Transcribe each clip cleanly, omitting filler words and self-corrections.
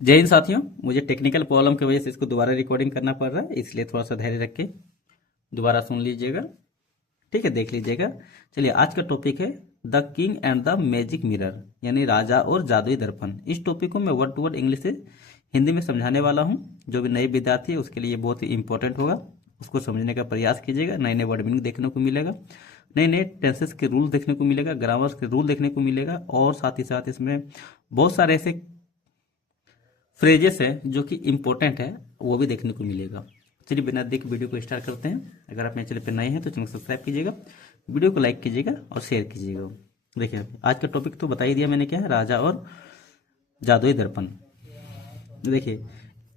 जय हिंद साथियों। मुझे टेक्निकल प्रॉब्लम की वजह से इसको दोबारा रिकॉर्डिंग करना पड़ रहा है, इसलिए थोड़ा सा धैर्य रख के दोबारा सुन लीजिएगा। ठीक है, देख लीजिएगा। चलिए, आज का टॉपिक है the king and the magic mirror, यानी राजा और जादुई दर्पण। इस टॉपिक को मैं वर्ड टू वर्ड इंग्लिश से हिंदी में समझाने वाला हूँ। जो भी नए विद्यार्थी है उसके लिए बहुत ही इंपॉर्टेंट होगा। उसको समझने का प्रयास कीजिएगा। नए नए वर्ड मीनिंग देखने को मिलेगा, नए नए टेंसेस के रूल देखने को मिलेगा, ग्रामर के रूल देखने को मिलेगा, और साथ ही साथ इसमें बहुत सारे ऐसे फ्रेजेस है जो कि इंपॉर्टेंट है, वो भी देखने को मिलेगा। चलिए, बिना देख वीडियो को स्टार्ट करते हैं। अगर आप मेरे चैनल पर नए हैं तो चैनल को सब्सक्राइब कीजिएगा, वीडियो को लाइक कीजिएगा और शेयर कीजिएगा। देखिए, आज का टॉपिक तो बता ही दिया मैंने, क्या है, राजा और जादुई दर्पण। देखिए,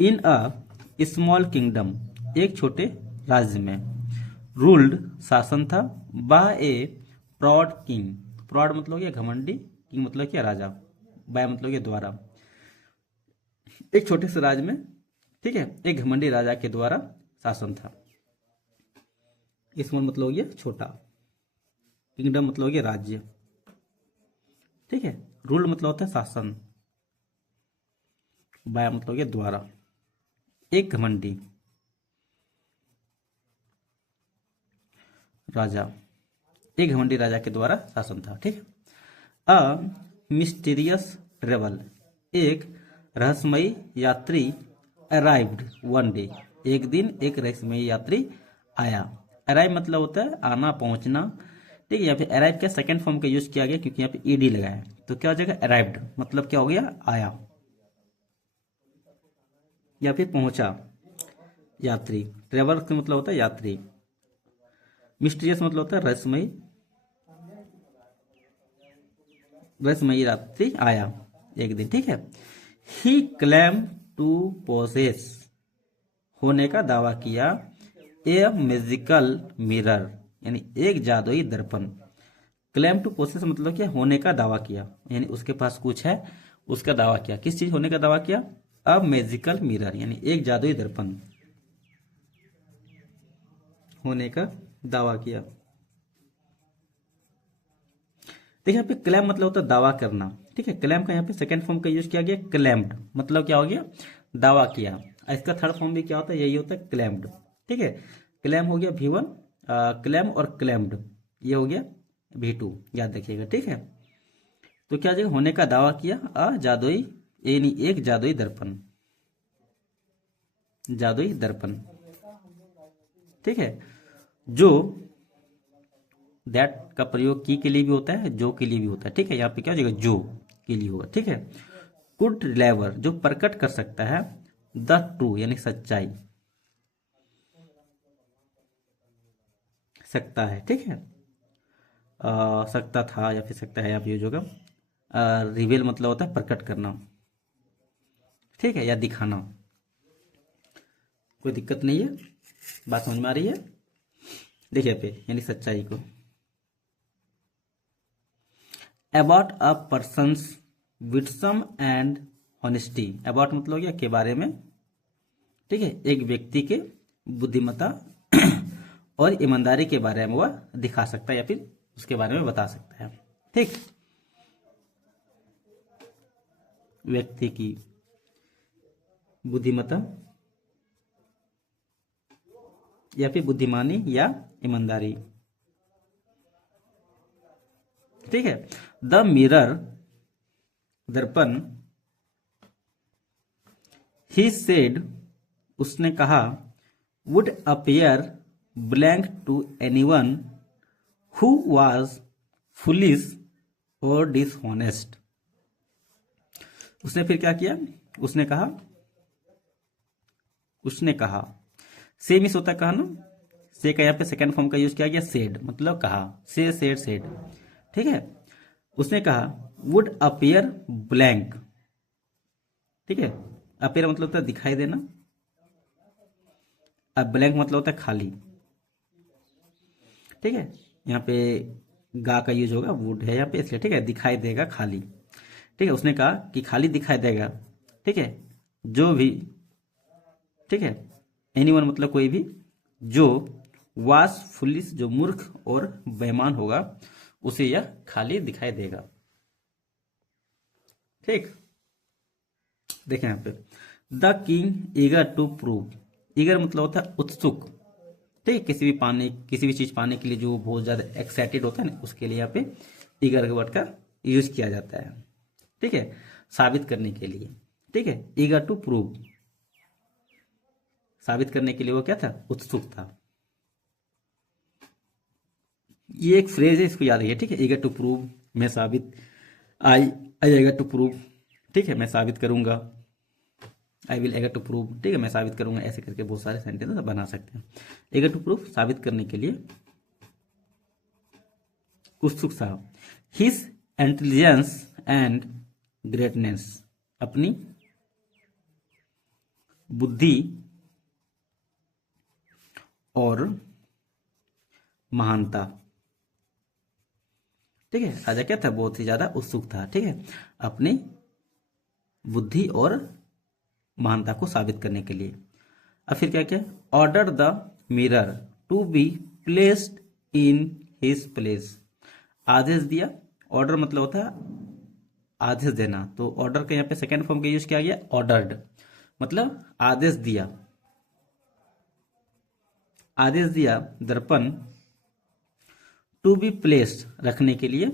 इन अ स्मॉल किंगडम, एक छोटे राज्य में, रूल्ड शासन था, बाय ए प्रॉड किंग। प्रॉड मतलब क्या, घमंडी, किंग मतलब क्या, राजा, बाय मतलब क्या, द्वारा। एक छोटे से राज्य में, ठीक है, एक घमंडी राजा के द्वारा शासन था। स्मॉल मतलब हो गया छोटा, किंगडम मतलब हो गया राज्य, ठीक है। रूल मतलब होता है शासन, बाया मतलब हो गया द्वारा। एक घमंडी राजा, एक घमंडी राजा के द्वारा शासन था, ठीक है। अ मिस्टीरियस ट्रेवल, एक रहस्यमयी यात्री, अराइव्ड वन डे, एक दिन एक रहस्यमयी यात्री आया। अराइव मतलब होता है आना, पहुंचना, ठीक है। यहाँ पे अराइव का सेकंड फॉर्म का यूज किया गया क्योंकि यहाँ पे ईडी लगा है, तो क्या हो जाएगा, अराइव्ड मतलब क्या हो गया, आया या फिर पहुंचा। यात्री, ट्रेवल का मतलब होता है यात्री। मिस्टीरियस मतलब होता है रहस्यमयी, रहस्यमयी यात्री आया एक दिन, ठीक है। ही क्लेम टू पोसेस, होने का दावा किया, ए मैजिकल मिरर, यानी एक जादुई दर्पण। क्लेम टू पोसेस मतलब क्या, होने का दावा किया, यानी उसके पास कुछ है, उसका दावा किया। किस चीज होने का दावा किया, अ मैजिकल मिरर, यानी एक जादुई दर्पण होने का दावा किया। देखिए, यहाँ पे क्लेम मतलब होता है दावा करना, ठीक है। क्लेम का यहाँ पे सेकंड फॉर्म का यूज किया गया, क्लेम्ड मतलब क्या हो गया, दावा किया। और इसका थर्ड फॉर्म भी क्या होता है, यही होता है क्लेम्ड, ठीक है। क्लेम हो गया V1, क्लेम और क्लेम्ड ये हो गया V2, याद रखिएगा, ठीक है। तो क्या जगह होने का दावा किया, जादुई, यानी एक जादुई दर्पण, जादुई दर्पण, ठीक है। जो दैट का प्रयोग की के लिए भी होता है, जो के लिए भी होता है, ठीक है। यहाँ पे क्या हो जाएगा, जो के लिए होगा, ठीक है। कुड रिलेवर, जो प्रकट कर सकता है, द ट्रू यानी सच्चाई, सकता है, ठीक है। सकता था या फिर सकता है, यहाँ पे यूज होगा। रिवेल मतलब होता है प्रकट करना, ठीक है, या दिखाना। कोई दिक्कत नहीं है, बात समझ में आ रही है। देखिए पे, यानी सच्चाई को। अबाउट अ पर्सनस विटसम एंड ऑनेस्टी, अबाउट मतलब हो गया के बारे में, ठीक है, एक व्यक्ति के बुद्धिमत्ता और ईमानदारी के बारे में वह दिखा सकता है या फिर उसके बारे में बता सकता है, ठीक। व्यक्ति की बुद्धिमत्ता या फिर बुद्धिमानी या ईमानदारी, ठीक है। द मिरर, दर्पण, ही सेड, उसने कहा, would appear blank to anyone who was foolish और डिसऑनेस्ट। उसने फिर क्या किया, उसने कहा, उसने कहा, से मिस होता है कहा ना, से का यहाँ पे सेकंड फॉर्म का यूज किया गया, सेड मतलब कहा, से सेड सेड, ठीक है। उसने कहा, वुड अपीयर ब्लैंक, ठीक है। अपीयर मतलब होता है दिखाई देना, अब ब्लैंक मतलब होता है खाली, ठीक है। यहाँ पे गा का यूज होगा, वुड है यहाँ पे इसलिए, ठीक है, दिखाई देगा खाली, ठीक है। उसने कहा कि खाली दिखाई देगा, ठीक है, जो भी, ठीक है, एनीवन मतलब कोई भी, जो वास फुलिस, जो मूर्ख और बेईमान होगा, उसे यह खाली दिखाई देगा, ठीक। देखें यहाँ पे, the king eager to prove, eager मतलब होता है उत्सुक, ठीक है, किसी भी चीज पाने के लिए जो बहुत ज्यादा एक्साइटेड होता है ना, उसके लिए यहाँ पे ईगर के वर्ड का यूज किया जाता है, ठीक है, साबित करने के लिए, ठीक है, ईगर टू प्रूव, साबित करने के लिए वो क्या था, उत्सुक था। ये एक फ्रेज है, इसको याद रखिए, ठीक है, ईगर टू प्रूव, मैं साबित, I I eager to prove, ठीक है, मैं साबित करूंगा, I will eager to prove, ठीक है, मैं साबित करूंगा, ऐसे करके बहुत सारे सेंटेंस बना सकते हैं। एगर टू प्रूव, साबित करने के लिए उत्सुक था। हिज इंटेलिजेंस एंड ग्रेटनेस, अपनी बुद्धि और महानता, ठीक है, राजा क्या था, बहुत ही ज्यादा उत्सुक था, ठीक है, अपनी बुद्धि और महानता को साबित करने के लिए। अब फिर क्या क्या, order the mirror to be placed in his place, आदेश दिया, ऑर्डर मतलब होता है आदेश देना, तो ऑर्डर के यहाँ पे सेकेंड फॉर्म का यूज किया गया, ऑर्डर्ड, मतलब आदेश दिया, आदेश दिया दर्पण टू बी प्लेस्ड, रखने के लिए,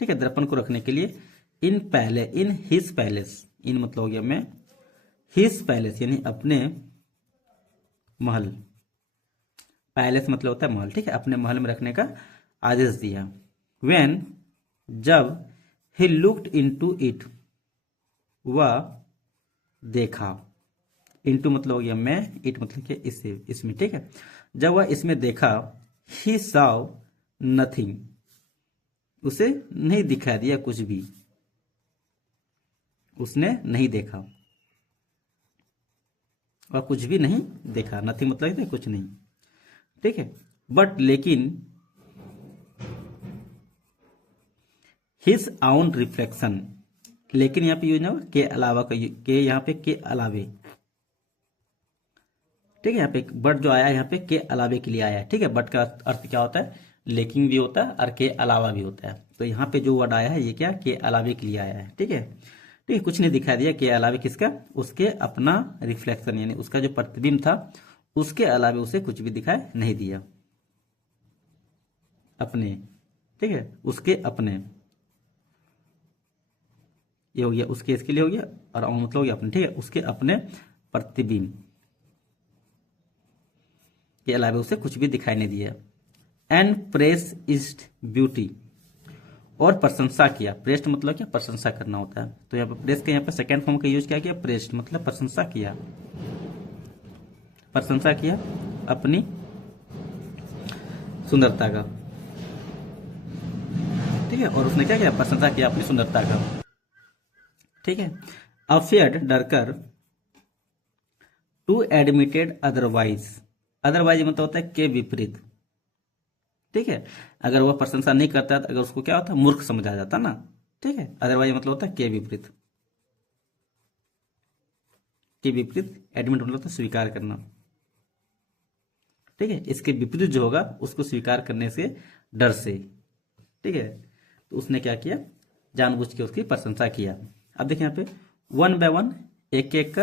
ठीक है, दर्पण को रखने के लिए, इन हिज पैलेस, इन मतलब हो गया मैं, हिज पैलेस यानी अपने महल, पैलेस मतलब होता है महल, ठीक है, अपने महल में रखने का आदेश दिया। व्हेन, जब, ही लुक्ड इनटू इट, वह देखा, इनटू मतलब हो गया मैं, इट मतलब क्या, इसमें, ठीक है, जब वह इसमें देखा, ही saw नथिंग, उसे नहीं दिखा दिया कुछ भी, उसने नहीं देखा, और कुछ भी नहीं देखा, नथिंग मतलब है कुछ नहीं, ठीक है, बट लेकिन, हिज आउन रिफ्लेक्शन, लेकिन यहाँ पे यूज ना के अलावा का, के यहाँ पे के अलावे, ठीक है, यहाँ पे बट जो आया है यहाँ पे के अलावे के लिए आया है, ठीक है, बट का अर्थ क्या होता है, लेकिन भी होता है और के अलावा भी होता है, तो यहाँ पे जो वर्ड आया है ये क्या, के अलावे के लिए आया है, ठीक है, ठीक है, कुछ नहीं दिखा दिया, के अलावे किसका, उसके अपना रिफ्लेक्शन, यानी उसका जो प्रतिबिंब था उसके अलावे उसे कुछ भी दिखाई नहीं दिया, अपने, ठीक है, उसके अपने, ये हो गया उसके, इसके लिए हो गया, और मतलब हो गया अपने, ठीक है, उसके अपने प्रतिबिंब के अलावा उसे कुछ भी दिखाई नहीं दिया। एंड प्रेस इज ब्यूटी, और प्रशंसा किया, प्रेस्ट मतलब क्या, प्रशंसा करना होता है, तो यहाँ पे प्रेस के यहाँ पे सेकेंड फॉर्म का यूज किया गया, प्रेस्ट मतलब प्रशंसा किया, प्रशंसा किया अपनी सुंदरता का, ठीक है, और उसने क्या किया, प्रशंसा किया अपनी सुंदरता का, ठीक है। अफेयर्ड, डरकर, टू एडमिटेड अदरवाइज, अदरवाइज मतलब होता है के विपरीत, ठीक है, अगर वह प्रशंसा नहीं करता तो अगर उसको क्या होता, मूर्ख समझा जाता ना, ठीक है, अदरवाइज मतलब होता है के विपरीत, के विपरीत, एडमिट मतलब होता है स्वीकार करना, ठीक है, इसके विपरीत जो होगा उसको स्वीकार करने से, डर से, ठीक है, तो उसने क्या किया, जानबूझ के उसकी प्रशंसा किया। अब देखिए यहाँ पे वन बाय वन, एक एक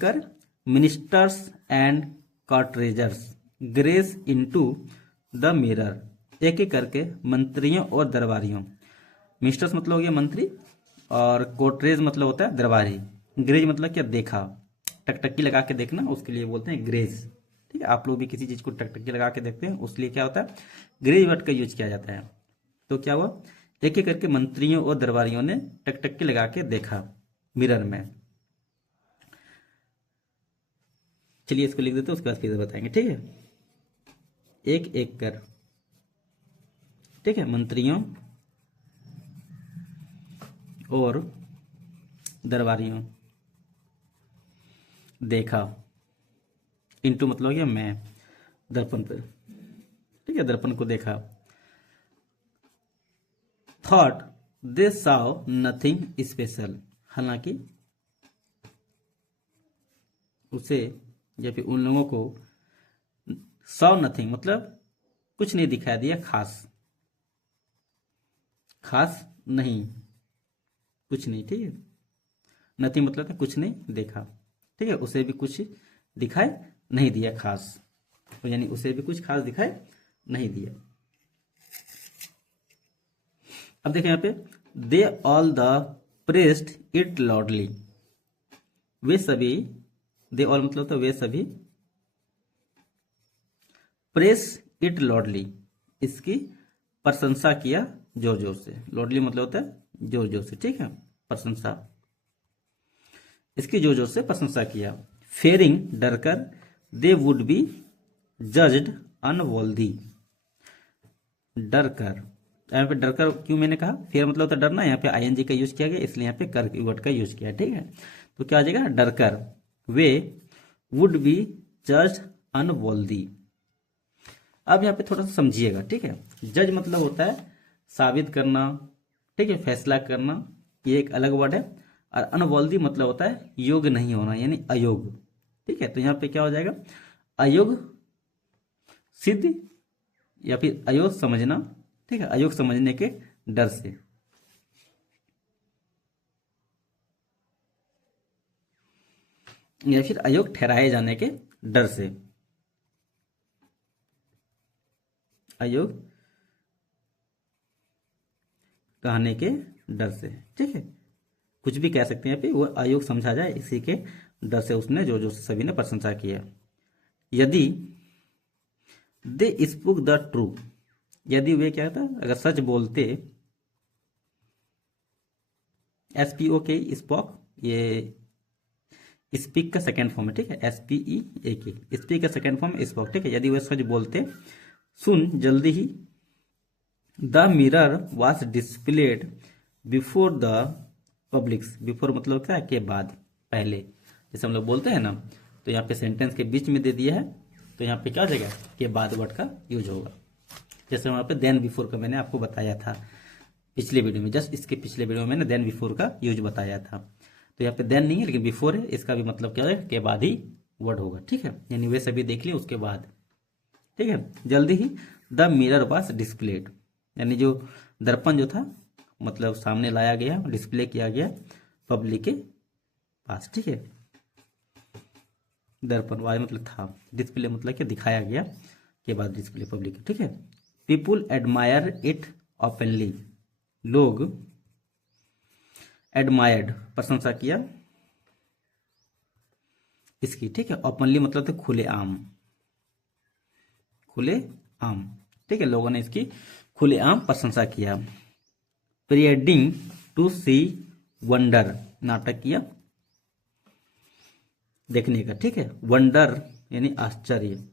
कर मिनिस्टर्स एंड कॉर्ट्रेजर्स ग्रेस इनटू द मिरर, एक एक करके मंत्रियों और दरबारियों, मिनिस्टर्स मतलब हो गया मंत्री, और कोर्ट्रेज मतलब होता है दरबारी, ग्रेज मतलब क्या, देखा, टकटकी लगा के देखना, उसके लिए बोलते हैं ग्रेज, ठीक है, आप लोग भी किसी चीज को टकटकी लगा के देखते हैं, उसके क्या होता है, ग्रेज वर्ड का यूज किया जाता है। तो क्या हुआ, एक एक करके मंत्रियों और दरबारियों ने टकटकी लगा के देखा मिरर में, चलिए इसको लिख देते हैं, उसके बाद फिर बताएंगे, ठीक है, एक एक कर, ठीक है, मंत्रियों और दरबारियों देखा, इनटू मतलब हो गया मैं, दर्पण पर, ठीक है, दर्पण को देखा। Thought they saw nothing special, हालांकि उसे या फिर उन लोगों को saw नथिंग मतलब कुछ नहीं दिखाई दिया खास, खास नहीं, कुछ नहीं, ठीक है। नथिंग मतलब था कुछ नहीं देखा, ठीक है। उसे भी कुछ दिखाई नहीं दिया खास, तो यानी उसे भी कुछ खास दिखाई नहीं दिया। अब देखिए यहाँ पे, they all the praised it loudly, वे सभी, दे ऑल मतलब तो वे सभी, प्रेस इट लॉर्डली, इसकी प्रशंसा किया जोर जोर से। लॉर्डली मतलब होता है जोर जोर से, ठीक है, प्रशंसा, इसकी जोर जोर से प्रशंसा किया। फेयरिंग डरकर, दे वुड बी जज्ड अनवॉल्दी, डरकर, यहाँ पे डरकर क्यों मैंने कहा, फेयर मतलब होता है डरना, यहाँ पे आईएनजी का यूज किया गया, इसलिए यहाँ पे कर वर्ड का यूज किया, ठीक है। तो क्या आ जाएगा, डरकर, वे वुड बी जज्ड अनवॉल्दी। अब यहाँ पे थोड़ा सा समझिएगा, ठीक है। जज मतलब होता है साबित करना, ठीक है, फैसला करना, ये एक अलग वर्ड है। और अनवॉल्दी मतलब होता है योग्य नहीं होना, यानी अयोग्य, ठीक है। तो यहाँ पे क्या हो जाएगा, अयोग्य सिद्ध या फिर अयोग्य समझना, ठीक है, अयोग्य समझने के डर से। या फिर अयोग्य ठहराए जाने के डर से, अयोग्य कहने के डर से, ठीक है। कुछ भी कह सकते हैं यहाँ पे, वो अयोग्य समझा जाए इसी के डर से उसने जो जो सभी ने प्रशंसा किया। यदि दे स्पोक द ट्रू, यदि वे क्या था, अगर सच बोलते, SPO के स्पॉक, ये स्पीक का सेकेंड फॉर्म है, ठीक है, SPEAK, स्पीक का सेकेंड फॉर्म स्पॉक, ठीक है। यदि वे सच बोलते, सुन जल्दी ही, the mirror was displayed before the publics, before मतलब क्या है, के बाद, पहले, जैसे हम लोग बोलते हैं ना, तो यहाँ पे सेंटेंस के बीच में दे दिया है, तो यहाँ पे क्या हो जाएगा, के बाद वर्ड का यूज होगा। जैसे वहाँ पे देन बिफोर का मैंने आपको बताया था पिछले वीडियो में, जस्ट इसके पिछले वीडियो में मैंने देन बिफोर का यूज बताया था। तो यहाँ पे देन नहीं है लेकिन बिफोर है, इसका भी मतलब क्या है, के बाद ही वर्ड होगा, ठीक है। यानी वे सभी देख लिए उसके बाद, ठीक है। जल्दी ही द मिरर वॉज डिस्प्लेड, यानी जो दर्पण जो था, मतलब सामने लाया गया, डिस्प्ले किया गया पब्लिक के पास, ठीक है। दर्पण वाय मतलब था, डिस्प्ले मतलब क्या, दिखाया गया, के बाद डिस्प्ले पब्लिक, ठीक है। पीपुल एडमायर इट ओपनली, लोग एडमायर्ड प्रशंसा किया इसकी, ठीक है। ओपनली मतलब तो खुले आम, खुले आम, ठीक है, लोगों ने इसकी खुले आम प्रशंसा किया। प्रियडिंग टू सी वंडर, नाटक किया देखने का, ठीक है। वंडर यानी आश्चर्य,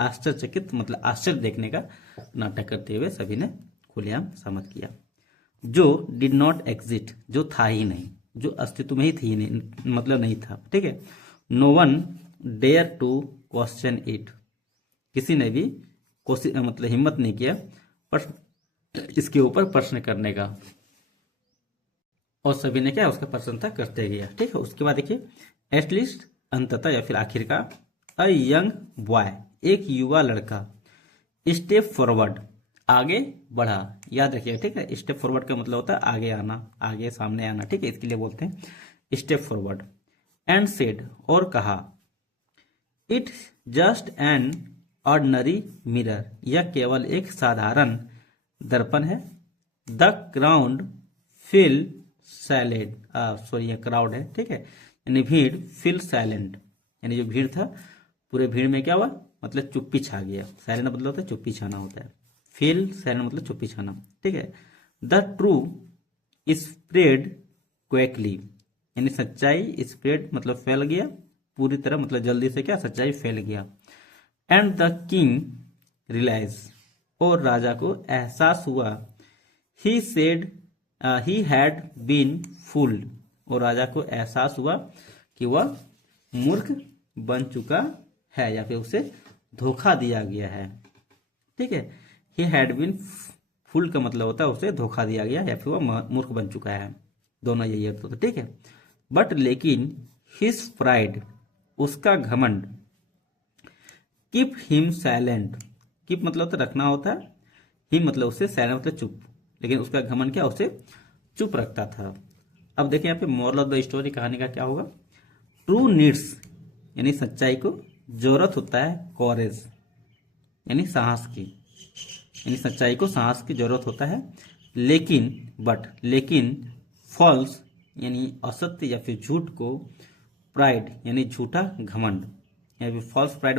आश्चर्यचकित मतलब आश्चर्य देखने का नाटक करते हुए सभी ने खुलेआम सहमत किया। जो डिड नॉट एग्जिट, जो था ही नहीं, जो अस्तित्व में ही थी नहीं, मतलब नहीं था, ठीक है। No one dare to question it, किसी ने भी कोशिश मतलब हिम्मत नहीं किया इसके ऊपर प्रश्न करने का, और सभी ने क्या, उसका प्रशंसा करते गया, ठीक है। उसके बाद देखिए, एटलीस्ट अंततः या फिर आखिरकार, अ यंग बॉय, एक युवा लड़का, स्टेप फॉरवर्ड, आगे बढ़ा, याद रखिएगा, ठीक है। स्टेप फॉरवर्ड का मतलब होता है आगे आना, आगे सामने आना, ठीक है, इसके लिए बोलते हैं स्टेप फॉरवर्ड। एंड सेड, और कहा, it just an ordinary mirror, यह केवल एक साधारण दर्पण है। The crowd fell silent, sorry यह क्राउड है, ठीक है, यानी भीड़, फिल साइलेंट, यानी जो भीड़ था, पूरे भीड़ में क्या हुआ, मतलब चुप्पी छा गया। साइलेंट मतलब होता है चुप्पी छाना होता है, फील साइलेंट मतलब चुप्पी छाना, ठीक है। द ट्रू स्प्रेड क्विकली, यानी सच्चाई, स्प्रेड मतलब फैल गया पूरी तरह, मतलब जल्दी से क्या, सच्चाई फैल गया। एंड द किंग रियलाइज, और राजा को एहसास हुआ, he said he had been fooled, और राजा को एहसास हुआ कि वह मूर्ख बन चुका है, या फिर उसे धोखा दिया गया है, ठीक है। ही हैड बीन फूल्ड का मतलब होता है उसे धोखा दिया गया, या फिर वह मूर्ख बन चुका है, दोनों यही अर्थ होता है, ठीक है। बट लेकिन हिज प्राइड, उसका घमंड, कीप हिम साइलेंट, कीप मतलब तो रखना होता है, ही मतलब उससे साइलेंट मतलब चुप, लेकिन उसका घमंड क्या, उसे चुप रखता था। अब देखिए यहाँ पे मोरल ऑफ द स्टोरी, कहानी का क्या होगा। ट्रू नीड्स यानी सच्चाई को जरूरत होता है कॉरेज यानी साहस की, यानी सच्चाई को साहस की जरूरत होता है। लेकिन फॉल्स यानी असत्य या फिर झूठ को प्राइड यानी झूठा घमंड या फिर फॉल्स प्राइड